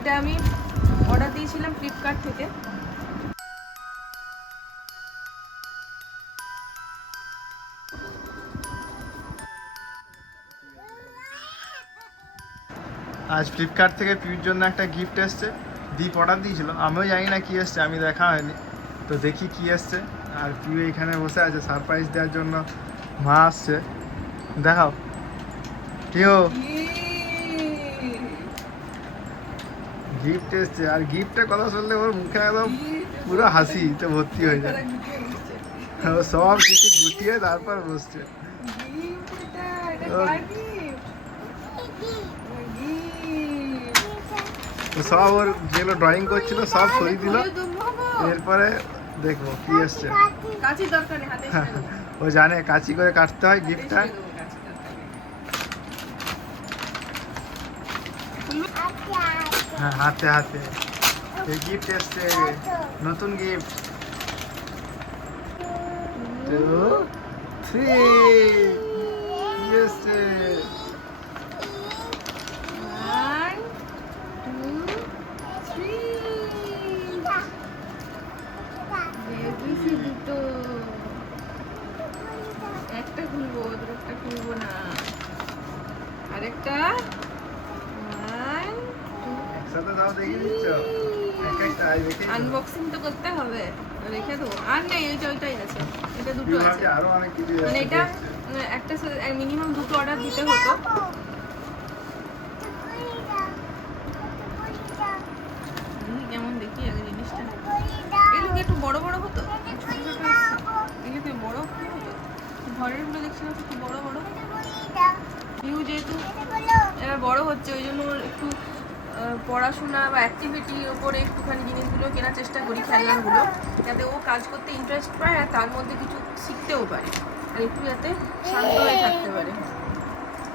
এটা আমি অর্ডার দিয়েছিলাম ফ্লিপকার্ট থেকে। আজ ফ্লিপকার্ট থেকে পিউর জন্য একটা গিফট এসছে। দীপ অর্ডার দিয়েছিল। আমিও জানি না কি এসছে আমি দেখা হয়নি। তো দেখি কি এসছে। আর পিউ এখানে বসে আছে সারপ্রাইজ দেওয়ার জন্য মা আসছে। দেখাও। পিউ গিফট এসছে। আর গিফটের কথা শুনলে ওর মুখে একদম পুরো হাসিতে ভর্তি হয়ে যায়। সব কিছু গুটিয়ে তারপর বসছে। সব ওর যেগুলো ড্রয়িং করছিল, সব সরিয়ে দিল। এরপরে দেখব কি এসছে। ও জানে কাচি করে কাটতে হয় গিফটটা এসে হ্যাঁ হাতে হাতে। এই গিফট এসছে। নতুন গিফট টু থ্রি এসছে দুটো। একটা খুলবো দুটোটা খুলবো না। আরেকটা। আনবক্সিং তো করতে হবে। রেখে দেবো। আর নেই ওইটা ওইটাই আছে। এটা দুটো আছে। অনেক কিছু মানে এটা মানে একটা মিনিমাম দুটো অর্ডার দিতে হতো। কেমন দেখি আগে জিনিসটা। এগুলো একটু বড় বড় হতো? ছোট ছোট এগুলো বড় হতো? ঘরেরগুলো দেখছিলাম একটু বড় বড়? ভিউ যেহেতু এবার বড় হচ্ছে ওই জন্য একটু পড়াশোনা বা অ্যাক্টিভিটির ওপরে একটুখানি জিনিসগুলো কেনার চেষ্টা করি, খেলনাগুলো, যাতে ও কাজ করতে ইন্টারেস্ট পায় আর তার মধ্যে কিছু শিখতেও পারে। আর একটু যাতে শান্ত হয়ে থাকতে পারে।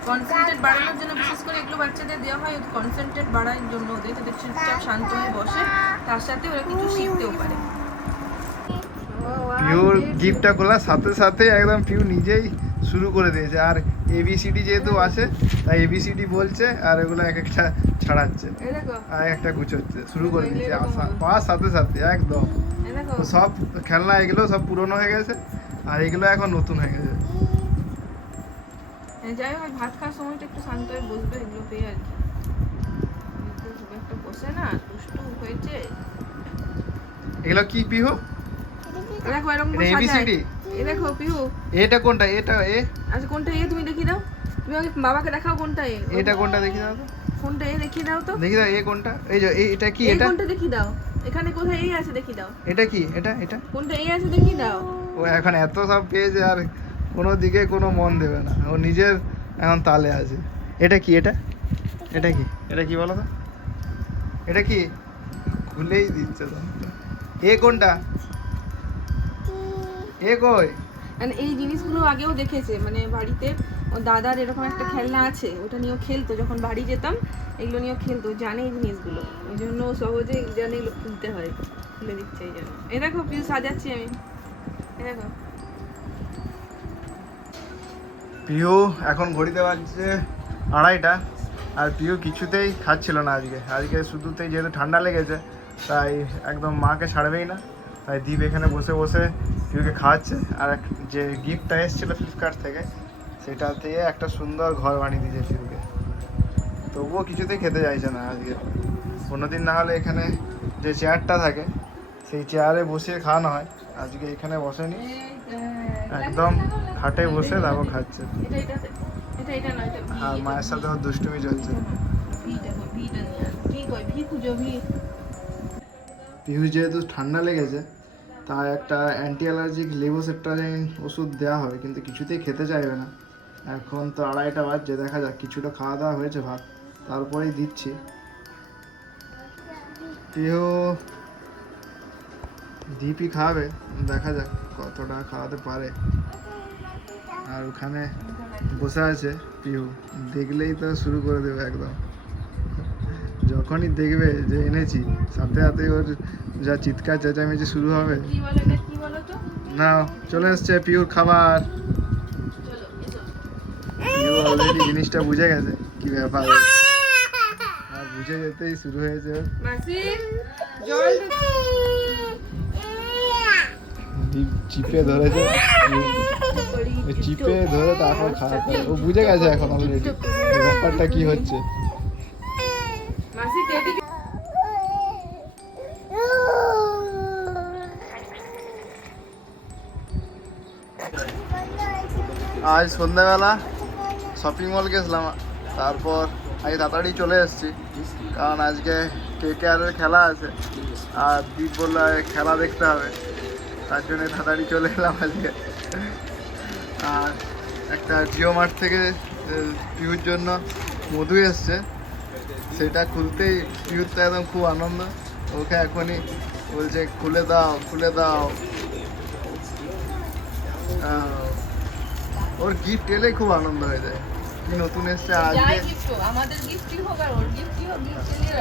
কনসেন্ট্রেট বাড়ানোর জন্য, বিশেষ করে এগুলো বাচ্চাদের দেওয়া হয় কনসেন্ট্রেট বাড়ার জন্য ওদের, যাতে চুপচাপ শান্ত হয়ে বসে, তার সাথে ওরা কিছু শিখতেও পারে। পিওর গিফটটা খোলার সাথে সাথে একদম পিউ নিজেই শুরু করে দিয়েছে। আর এবিসিডি যেহেতু আছে, তাই এবিসিডি বলছে, আর এগুলো এক একটা ছাড়াচ্ছে। আর একটা গুছোচ্ছে শুরু করে সা- পাওয়ার সাথে সাথে একদম। সব খেলনা এগুলো সব পুরনো হয়ে গেছে আর এগুলো এখন নতুন হয়ে গেছে। যাই হোক ভাত খাওয়ার সময়টা একটু শান্ত হয়ে বসবে এগুলো পেয়ে আর কি। এগুলো একটা বসে না দুষ্টু হয়েছে। এগুলো কি পিহু? দেখো এরকম? এ দেখো পিহু। এটা কোনটা? এটা এ? আচ্ছা কোনটা এ? তুমি দেখিয়ে দাও। তুমি বাবাকে দেখাও কোনটা এ? এটা কোনটা দেখি দাও? তো কোনটা? এ দেখিয়ে দাও তো। দেখি দাও এ কোনটা? এই যে এটা কি এটা? কোনটা দেখিয়ে দাও। এখানে কোথায় এই আছে দেখিয়ে দাও। এটা কি? এটা এটা? কোনটা এই আছে দেখিয়ে দাও। ও এখন এত সব পেয়েছে আর কোনো দিকে কোনো মন দেবে না। ও নিজের এখন তালে আছে। এটা কি এটা? এটা কি? এটা কি বলো তো? এটা কি? খুলেই দিচ্ছে তো এ কোনটা? এ কই? মানে এই জিনিসগুলো আগেও দেখেছে মানে বাড়িতে ও দাদার এরকম একটা খেলনা আছে, ওটা নিয়েও খেলতো। যখন বাড়ি যেতাম, এগুলো নিয়েও খেলতো, জানে এই জিনিসগুলো। ওই জন্য সহজে জানে এগুলো খুলতে হয়, খুলে দিচ্ছে এই জন্য। এই দেখো, পিউ সাজাচ্ছি আমি। এই দেখো। পিউ এখন ঘড়িতে বাজছে আড়াইটা, আর পিউ কিছুতেই খাচ্ছিল না আজকে। আজকে শুধুতেই যেহেতু ঠান্ডা লেগেছে, তাই একদম মাকে ছাড়বেই না। তাই দীপ এখানে বসে বসে পিউকে খাওয়াচ্ছে। আর যে গিফটটা এসেছিল ফ্লিপকার্ট থেকে সেটা দিয়ে একটা সুন্দর ঘর বানিয়ে দিয়েছে পিউকে তবুও কিছুতেই খেতে চাইছে না আজকে। কোনোদিন না হলে এখানে যে চেয়ারটা থাকে, সেই চেয়ারে বসে খাওয়ানো হয়। আজকে এখানে বসেনি। একদম খাটে বসে তারপর খাচ্ছে। আর মায়ের সাথে ওর দুষ্টুমি চলছে। পিহু যেহেতু ঠান্ডা লেগেছে, তাই একটা অ্যান্টি অ্যালার্জিক লেবোসেপ্টারিন ওষুধ দেওয়া হবে, কিন্তু কিছুতেই খেতে চাইবে না। এখন তো আড়াইটা বাজছে দেখা যাক কিছুটা খাওয়া দাওয়া হয়েছে ভাত তারপরেই দিচ্ছি। পিহু দীপই খাওয়াবে দেখা যাক কতটা খাওয়াতে পারে। আর ওখানে বসে আছে পিহু দেখলেই তো শুরু করে দেবে একদম। যখনই দেখবে যে এনেছি সাথে সাথে ওর যা চিৎকার চেঁচামেচি শুরু হবে? না চলে এসছে পিউর খাবার। অলরেডি জিনিসটা বুঝে গেছে কি ব্যাপার। আর বুঝে যেতেই শুরু হয়েছে। চিপে ধরেছে। চিপে ধরে তারপর খাওয়াতে ও বুঝে গেছে এখন অলরেডি ব্যাপারটা কি হচ্ছে। আজ সন্ধ্যাবেলা শপিং মল গেছিলাম, তারপর আজ তাড়াতাড়ি চলে এসেছি। কারণ আজকে কে কে আরের খেলা আছে, আর দীপ বলল খেলা দেখতে হবে, তার জন্য তাড়াতাড়ি চলে এলাম আজকে। আর একটা জিও মার্ট থেকে পিউর জন্য মধু এসছে, সেটা খুলতেই পিউর তো একদম খুব আনন্দ। ওকে এখনই বলছে, খুলে দাও খুলে দাও। ওর গিফট এলেই খুব আনন্দ হয়ে যায়। কি নতুন এসছে আজকে আমাদের গিফটই হোক আর ওর গিফটই হোক গিফট নিয়ে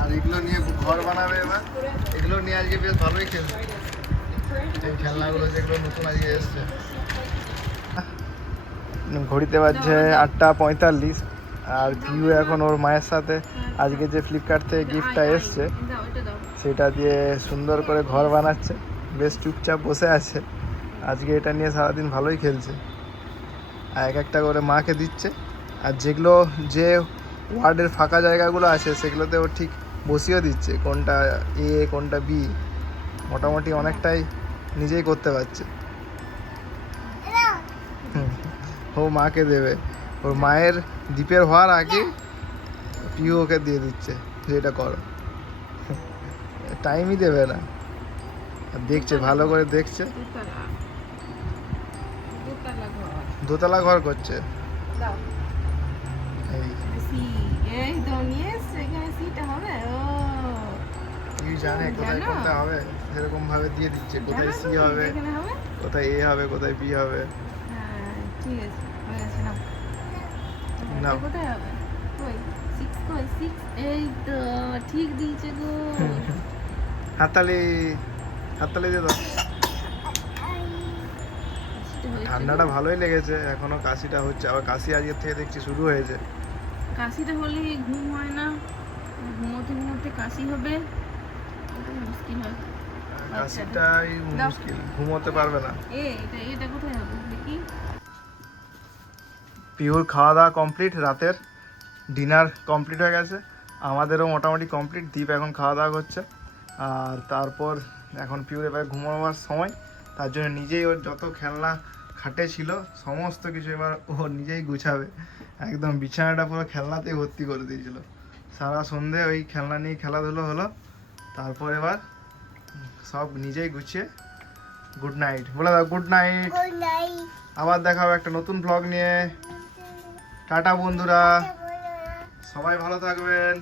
আর এগুলো নিয়ে ঘর বানাবে এবার। এগুলো নিয়ে আজকে বেশ ভালোই খেলছে এই খেলনাগুলো যেগুলো নতুন আজকে এসছে। ঘড়িতে বাজছে আটটা পঁয়তাল্লিশ আর ভিউ এখন ওর মায়ের সাথে। আজকে যে ফ্লিপকার্ট থেকে গিফটটা এসছে সেটা দিয়ে সুন্দর করে ঘর বানাচ্ছে বেশ চুপচাপ বসে আছে। আজকে এটা নিয়ে সারাদিন ভালোই খেলছে। এক একটা করে মাকে দিচ্ছে। আর যেগুলো যে ওয়ার্ডের ফাঁকা জায়গাগুলো আছে সেগুলোতে ও ঠিক বসিয়েও দিচ্ছে কোনটা এ, কোনটা বি। মোটামুটি অনেকটাই নিজেই করতে পারছে। ও মাকে দেবে। ওর মায়ের দ্বীপের হওয়ার আগে পিউ ওকে দিয়ে দিচ্ছে যে এটা করো। টাইমই দেবে না। দেখছে, ভালো করে দেখছে। দোতলা ঘর করছে। জানে কোথায় কোনটা হবে? সেরকম ভাবে দিয়ে দিচ্ছে। কোথায় সি হবে? কোথায় এ হবে? কোথায় বি হবে? হ্যাঁ ঠিক আছে। এটা কোথায় হবে? ঠিক দিয়েছে গো। হাততালি হাততালি দিয়ে দাও ঠান্ডাটা ভালোই লেগেছে এখনও কাশিটা হচ্ছে আবার কাশি আজকের থেকে দেখছি শুরু হয়েছে। কাশিটা হলে ঘুম হয় না ঘুমোতে ঘুমোতে কাশি হবে মুশকিল হয়। কাশিটাই মুশকিল ঘুমোতে পারবে না। এ এটা এটা কোথায় হবে দেখি। পিওর খাওয়া দাওয়া কমপ্লিট রাতের ডিনার কমপ্লিট হয়ে গেছে আমাদেরও মোটামুটি কমপ্লিট দ্বীপ এখন খাওয়া দাওয়া করছে আর তারপর এখন পিওর এবার ঘুমাবার সময় তার জন্য নিজেই ওর যত খেলনা খাটে ছিল সমস্ত কিছু এবার ও নিজেই গুছাবে। একদম বিছানাটা পুরো খেলনাতেই ভর্তি করে দিয়েছিল। সারা সন্ধে ওই খেলনা নিয়ে খেলাধুলো হলো তারপর এবার সব নিজেই গুছিয়ে গুড নাইট বলে দাও গুড নাইট আবার দেখাবো একটা নতুন ব্লগ নিয়ে। টাটা বন্ধুরা। সবাই ভালো থাকবেন।